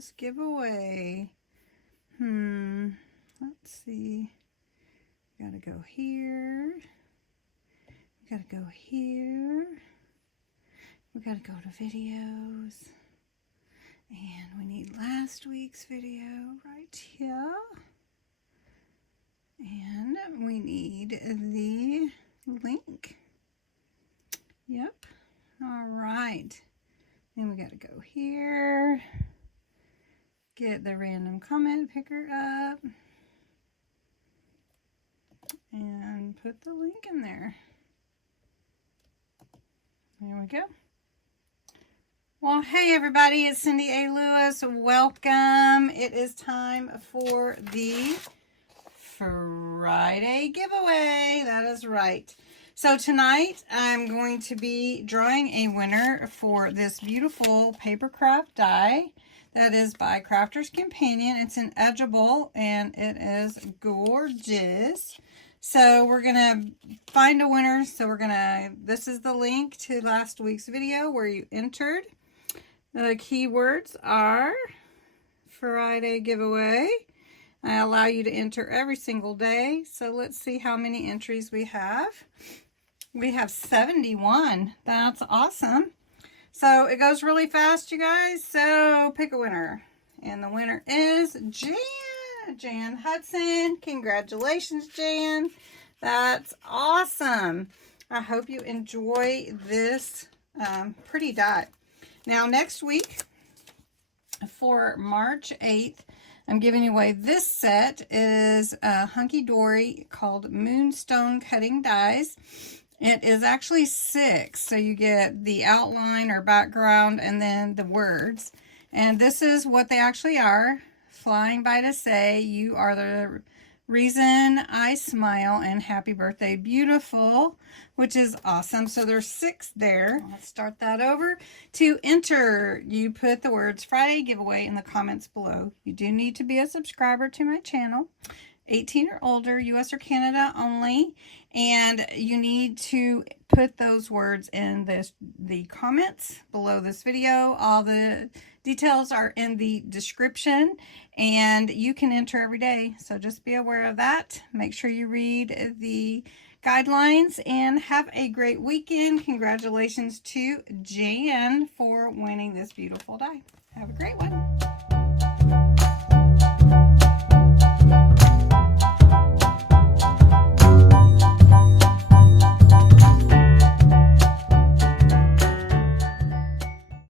CindyALewis giveaway. Let's see. We gotta go here. We gotta go here. We gotta go to videos. And we need last week's video right here. And we need the link. Yep. All right. Then we got to go here. Get the random comment picker up. And put the link in there. There we go. Well, hey everybody, it's CindyALewis. Welcome. It is time for the Friday giveaway. That is right. So tonight I'm going to be drawing a winner for this beautiful Papercraft die that is by Crafter's Companion. It's an edgeable and it is gorgeous. So we're going to find a winner. So this is the link to last week's video where you entered. The keywords are Friday giveaway. I allow you to enter every single day. So let's see how many entries we have. We have 71. That's awesome. So it goes really fast, you guys. So pick a winner. And the winner is Jan Hudson. Congratulations, Jan. That's awesome. I hope you enjoy this pretty die. Now, next week, for March 8th, I'm giving away this set. Is a hunky-dory called Moonstone Cutting Dies. It is actually 6, so you get the outline or background and then the words. And this is what they actually are. Flying by to say, you are the reason I smile, and happy birthday, beautiful, which is awesome. So there's 6 there. Let's start that over. To enter, you put the words Friday giveaway in the comments below. You do need to be a subscriber to my channel, 18 or older, US or Canada only, and you need to put those words in the comments below this video. All the details are in the description, and you can enter every day, so just be aware of that. Make sure you read the guidelines and have a great weekend. Congratulations to Jan for winning this beautiful die. Have a great one.